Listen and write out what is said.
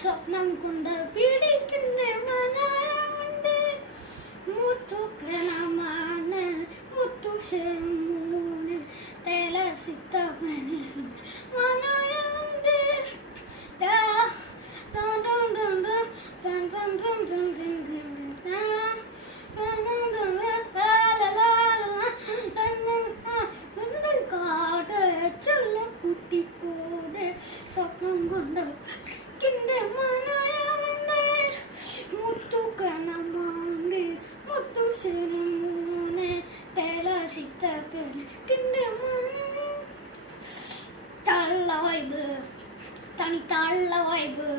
സ്വപ്നം കൊണ്ട് പിടിക്കുന്ന മനമുണ്ട് മുത്തുക്കണമാണ് മുത്തുശരമൂന് തലസിത്തമനുണ്ട് മനമുണ്ട് കുട്ടിപ്പോടെ സ്വപ്നം കൊണ്ട് കിന്റെ മനമുണ്ട് മുത്തുക്കണമാണ് മുത്തുശരമൂന് തലസിത്തമനുണ്ട് തള്ള വൈബ് തനി തള്ള വൈബ്